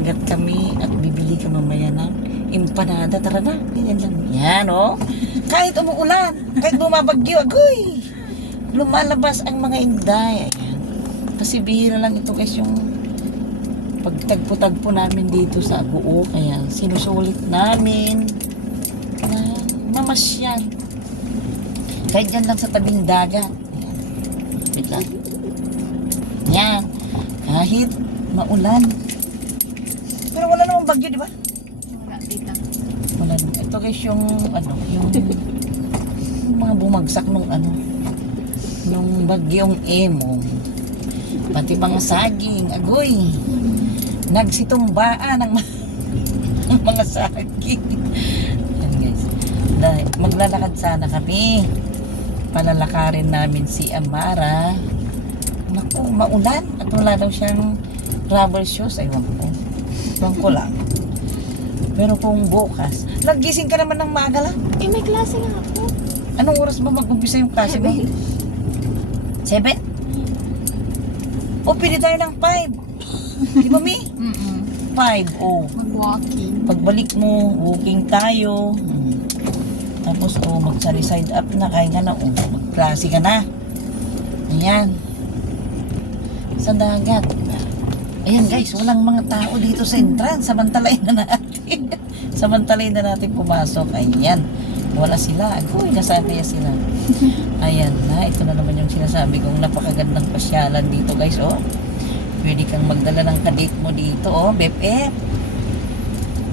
magdadagat kami at bibili ka mamaya ng empanada. Tara na, ganyan lang. Yan, oh. Kahit umuulan, kahit bumabagyo, agoy! Lumalabas ang mga inday. Kasi bihira lang ito guys yung pagtagpo-tagpo namin dito sa Aguo. Kaya sinusulit namin na mamasyal. Kahit dyan lang sa tabing dagat. Ayan. Wait lang. Yan. Kahit maulan. Pero wala namang bagyo, di ba? Wala dito. Wala. Ito guys yung ano, yung, yung mga bumagsak nung ano, nung bagyong emo. Pati mga saging, agoy. Nagsitumbaan ng, ma- ng mga saging. Yan guys. Dahil maglalakad sana kami. Palalakarin namin si Amara. Naku, maulan. At wala daw siyang rubber shoes. Aywan ko. Aywan ko lang. Pero kung bukas, nagising ka naman ng maaga lang. Eh, may klase nga ako. Anong oras ba mag-umpisa yung klase mo? Seven? O, pili tayo ng five. Di ba, Mi? Mm-mm. Five, oh. Mag-walking. Pagbalik mo, walking tayo. Tapos, oh, mag-sunny side up na. Kaya ka na, oh. Magklase ka na. Ayan. Sa dagat. Ayan guys, walang mga tao dito sa entrance. Samantalain na natin. Samantalain na natin pumasok. Ayan. Wala sila. Agoy, nasabi niya sila. Ayan na. Ito na naman yung sinasabi kong napakagandang pasyalan dito guys. Oh. Pwede kang magdala ng kadate mo dito. Oh. BFF.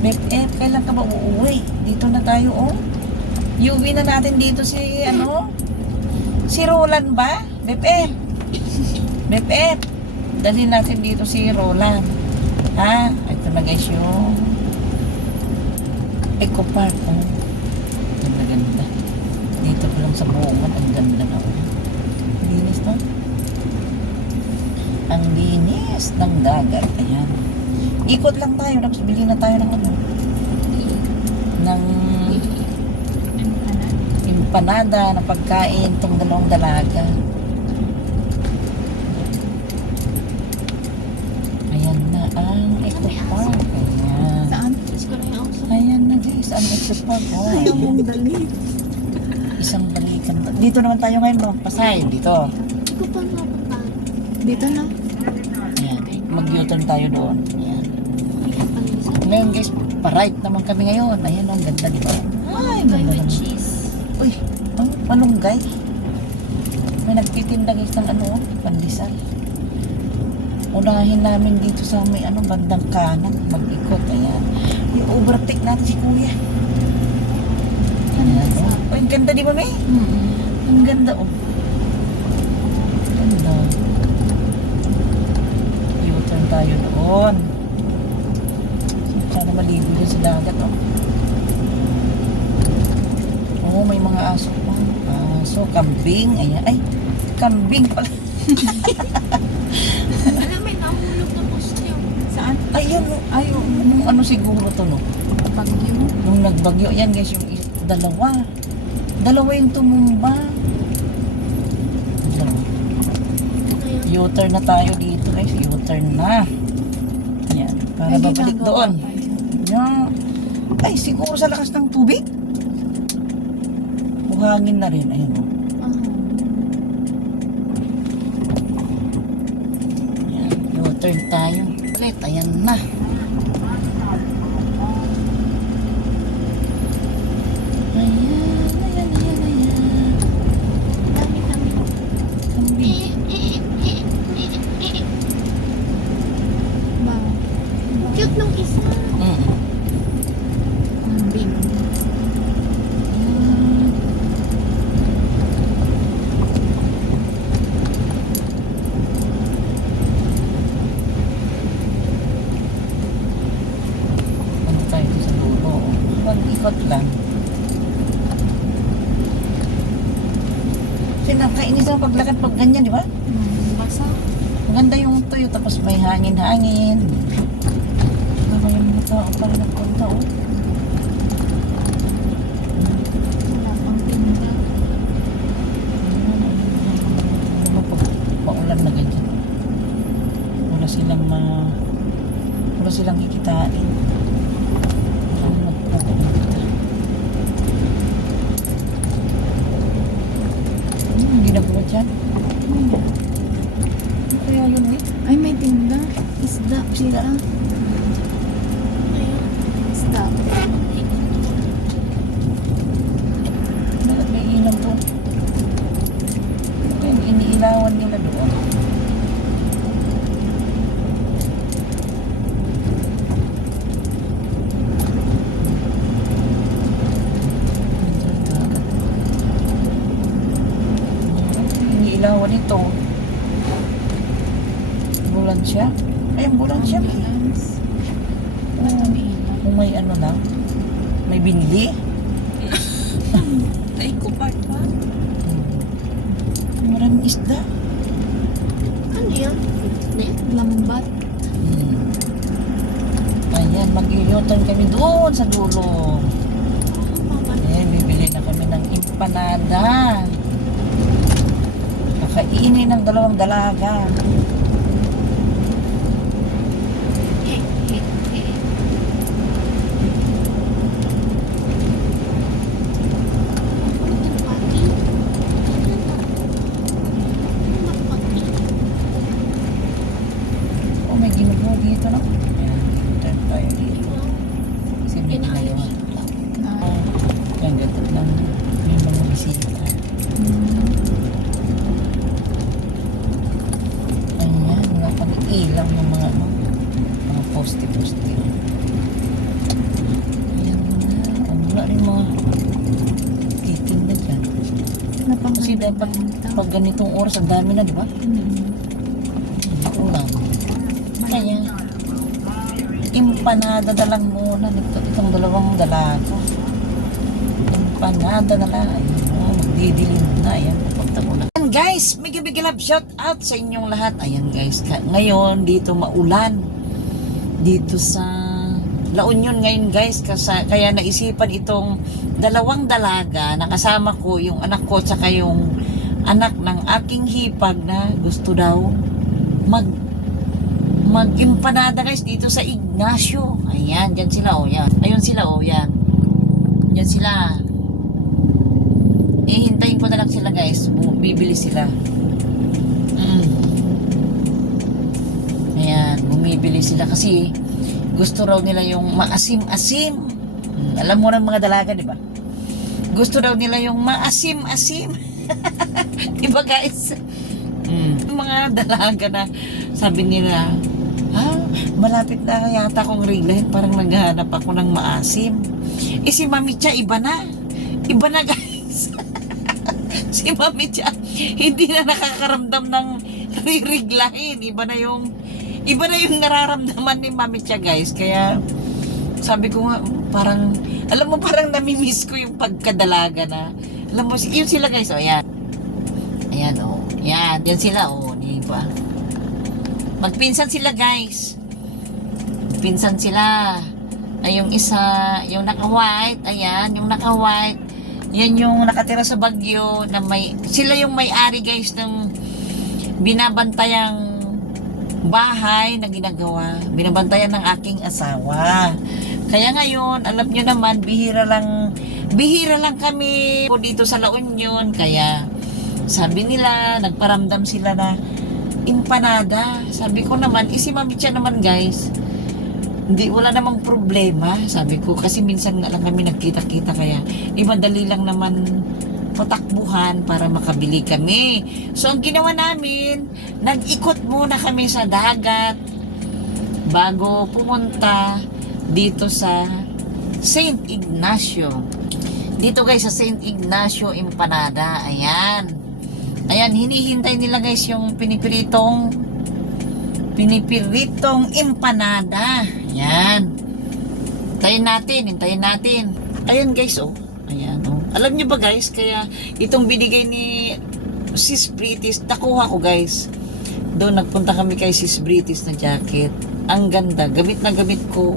BFF, kailan ka ba uuwi? Dito na tayo. Oh. Iuwi na natin dito si ano? Si Roland ba? BFF. BFF. Dalhin natin dito si Roland. Ha? Ito na guys yung Eco Park. Oh. Ganda ganda. Dito pa lang sa buungan. Ang ganda na. Oh. Linis na. Ang linis ng dagat. Ayan. Ikot lang tayo. Tapos bili na tayo ng ano. Ng empanada na pagkain itong dalawang dalaga. Ayan na Park. Ayan. Saan? Is ko na yung. Ayan na guys, ang Park. Oh. Ayaw mong dali. Isang balikan. Dito naman tayo ngayon, no? Pasay, dito. Hindi ko pa napunta. Dito na. Ayan. Mag-U-turn tayo doon. Ayan. Ngayon guys, pa-right naman kami ngayon. Ayan, ang ganda, di ba? Ay, ganda naman. cheese. Uy, ang malunggay. May nagtitinda guys ng ano, pandesal. Unahin namin dito sa may ano, bandang kanan. Mag-ikot, ayan. Yung overtake natin si kuya. Ayan, oh. Ang ganda di ba, May? Mm-mm. Ang ganda, oh. Ganda. U-turn tayo doon. Sana maligo din sa dagat, oh. Oo, may mga aso pa. Aso, kambing. Ayan. Ay, kambing pala. Alam, may nahulog na post yun. Ayun, oh. ay, oh, nung ano siguro to, no? Bagyo. Nung nagbagyo, yan guys, yung dalawa. Dalawa yung tumumba. U-turn na tayo dito guys. U-turn na. Yan. Para May babalik doon. Yan. Ay, siguro sa lakas ng tubig. Buhangin na rin. Ayan o. Yan. U-turn tayo. Ulit. Ayan na. Ayan. Ayan. Ayan. Ayan. Dami kami. Kambing. Cute nung isa. Mm. Kambing. Ayan. Ano tayo dito sa dulo? Pag-ikot lang. Sinakainis ang paglakad pag ganyan, di ba? Hmm, basa. Maganda yung tuyo tapos may hangin-hangin. Ano yung mga tao pa rin nagpunta, oh? Wala pang tinda. Ano pag maulan Isda, isda. Isda. Bakit may ilaw po? Ito yung iniilawan nila doon. iniilawan ito. Bulan siya ambulansya. Ba't Oh, kung may ano lang, may binili. Ay, kupag pa. Hmm. Maraming isda. Ano yun? Lambat. Hmm. Ayan, mag-iyotan kami doon sa dulo. Eh, bibili na kami ng empanada. Kakainin ng dalawang dalaga. Oh, may ginubo dito na. Ayan, turn tayo dito. Kasi may ginagawa. Oh, lang. May mga bisita. Ayan, wala pang ilang ng mga ano, mga poste-poste. Ayan na. Ang wala rin mga titin na dyan. Kasi dapat pag ganitong oras, ang dami na, di ba? Ulam. Kaya, empanada na lang muna itong dalawang dalaga. Empanada na lang. Oh, magdidilim na. Ayan, papunta ko na. Ayan guys, mega love shout out sa inyong lahat. Ayan guys, ngayon dito maulan. Dito sa La Union ngayon guys, kasa, kaya naisipan itong dalawang dalaga na kasama ko, yung anak ko at saka yung anak ng aking hipag na gusto daw mag mag-empanada guys dito sa Ignacio. Ayan, dyan sila oh, yan. Ayun sila oh, yan. Dyan sila. Ko na lang sila guys. Bibili sila. Mm. Ayan, bumibili sila kasi gusto raw nila yung maasim-asim. Mm, alam mo ng mga dalaga, di ba? Gusto daw nila yung maasim-asim. di ba guys? Mm. Mga dalaga na sabi nila, ah, malapit na yata akong reglahin, parang naghahanap ako ng maasim. Eh si Mami Cha, iba na. Iba na guys. si Mami Cha, hindi na nakakaramdam ng ririglahin. Iba na yung, iba na yung nararamdaman ni Mami Cha guys. Kaya, sabi ko nga, parang, alam mo, parang namimiss ko yung pagkadalaga na, alam mo, yun sila guys, o yan. Ayan, o. Yan, yan sila, o. Di ba? Magpinsan sila, guys. Magpinsan sila. Ay, yung isa, yung naka-white, ayan, yung naka-white, yan yung nakatira sa Bagyo na may, sila yung may-ari, guys, ng binabantayang bahay na ginagawa. Binabantayan ng aking asawa. Kaya ngayon, alam nyo naman, bihira lang, bihira lang kami po dito sa La Union. Kaya, sabi nila, nagparamdam sila na empanada. Sabi ko naman, isi Mami Cha naman guys, hindi, wala namang problema. Sabi ko, kasi minsan nga lang kami nagkita-kita kaya, eh, madali lang naman patakbuhan para makabili kami. So, ang ginawa namin, nag-ikot muna kami sa dagat bago pumunta dito sa St. Ignacio. Dito guys sa St. Ignacio Empanada. Ayan. Ayan, hinihintay nila guys yung pinipiritong pinipiritong empanada. Ayan. Hintayin natin, hintayin natin. Ayan guys, oh. Ayan, oh. Alam nyo ba guys, kaya itong binigay ni Sis British, nakuha ko guys. Doon nagpunta kami kay Sis British na jacket. Ang ganda, gamit na gamit ko.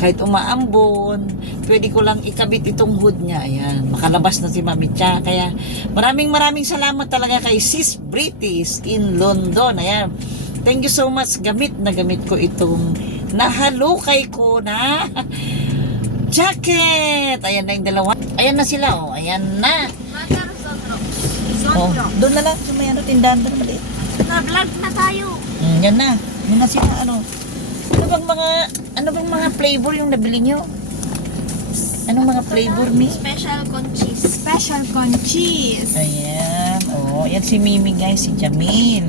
Kahit umaambon, pwede ko lang ikabit itong hood niya. Ayan, makalabas na si Mami Cha. Kaya maraming maraming salamat talaga kay Sis British in London. Ayan, thank you so much. Gamit na gamit ko itong nahalukay ko na jacket. Ayan na yung dalawa. Ayan na sila, oh. Ayan na. Oh, doon na lang. Sa may ano, tindahan doon maliit. Na-vlog na tayo. Mm, yan na. Yan na sila, ano. Ano bang mga, ano bang mga flavor yung nabili nyo? Anong mga flavor ni? Special con cheese. Special con cheese. Ayan. Oh, yan si Mimi guys, si Jamil.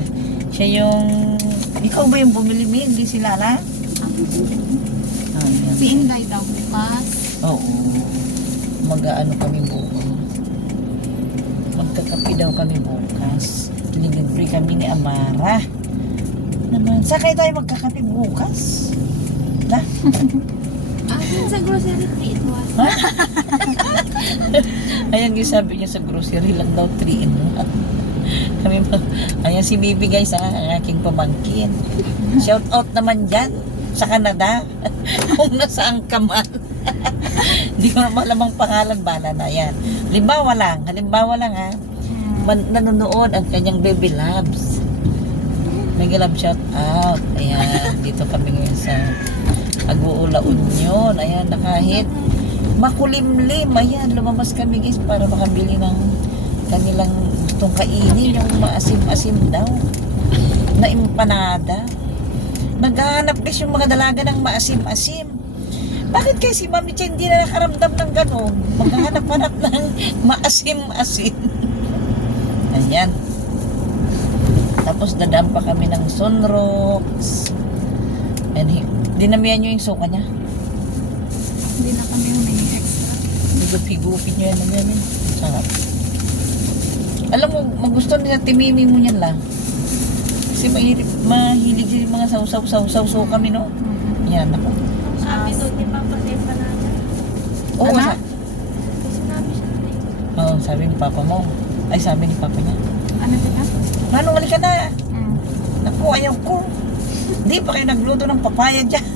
Siya yung, ikaw ba yung bumili, Mi? Hindi si Lala? Ayan. Si Inday daw bukas. Oo. Mag-ano kami bukas. Mag magkakape daw kami bukas. Nilibre kami ni Amara. Naman, sa kayo tayo magkakape bukas? Na? Ah, sa grocery treat mo. Ha? Ayan yung sabi niya sa grocery lang daw 3 in 1. Kami pa, ayan si Bibi guys ang aking pamangkin. Shout out naman dyan sa Canada. Kung nasaan ka man. Hindi ko na malamang pangalan bala na yan. Halimbawa lang, halimbawa lang ha, man, nanonood ang kanyang baby loves. Mega love shout out. Ayan, dito kami ngayon sa Aguula Union. Ayan, na kahit makulimlim. Ayan, lumabas kami guys para makabili ng kanilang gustong kainin. Yung maasim-asim daw. Na empanada. Naghahanap guys yung mga dalaga ng maasim-asim. Bakit kaya si Mami Che hindi na nakaramdam ng gano'n? Maghahanap-hanap ng maasim-asim. Ayan. Tapos dadaan pa kami ng sunrocks. And he, dinamihan nyo yung suka niya. Hindi na kami humingi extra. Higup-higupin nyo yan eh. Sarap. Alam mo, magusto nila timimi mo yan lang. Kasi mahilig, mahilig din yung mga sausaw-sausaw kami, no? Yan, ako. Sabi doon ni Papa sa empanada. Oo, Ano? sa, Sinabi siya na eh. oh, sabi ni papa mo. Ay, sabi ni papa niya. Ano ba? Manong, ka na. Mm. Naku, ayaw ko. Hindi pa kayo nagluto ng papaya dyan.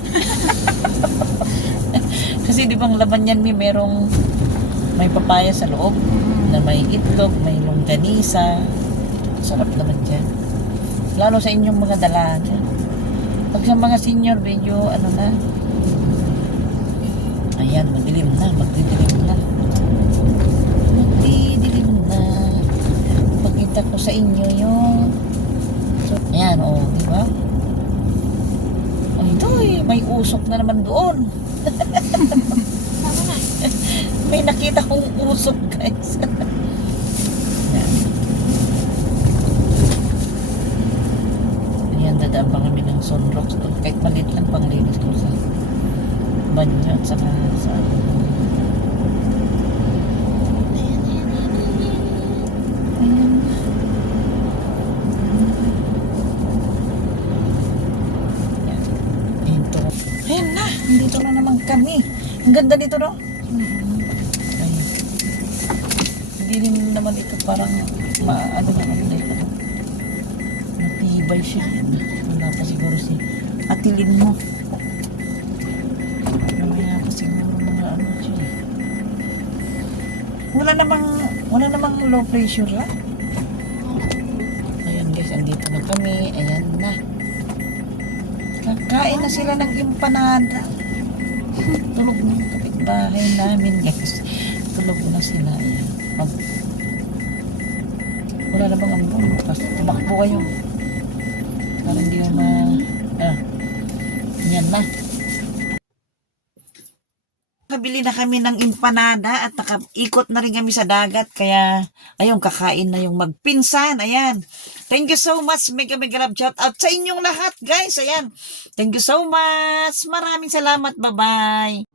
Kasi di bang laban yan, may merong may papaya sa loob na may itlog, may longganisa. Sarap naman dyan. Lalo sa inyong mga dalaga. Pag sa mga senior, medyo ano na. Ayan, magdilim na, magdidilim na. Magdidilim na. Pagkita ko sa inyo yung So, ayan, oh, di ba? Ay, eh, may usok na naman doon. May nakita kong usok, guys. Ayan. Ayan, dadaan pa kami ng sunrocks doon. Kahit maliit lang pang linis ko sa banyo at saka sa ano. Ayan, na, dito na naman kami. Ang ganda dito, no? Ayan. Hindi rin naman ito parang maano na ano dito. Matibay siya. Wala siguro si atilin mo. Wala pa siguro mga ano siya. eh. Wala namang, wala namang low pressure lang. Ayan guys, andito na kami. Ayan na. Kakain na sila ng empanada. Tulog na yung kapitbahay namin guys. Tulog na sila. Ayan. Wala na bang ambon? Basta tumakbo kayo. Para hindi ma... Ah. Yan na. Kabili na kami ng empanada at nakaikot na rin kami sa dagat. Kaya, ayun, kakain na yung magpinsan. Ayan. Thank you so much. Mega mega love shout out sa inyong lahat, guys. Ayan. Thank you so much. Maraming salamat. Bye-bye.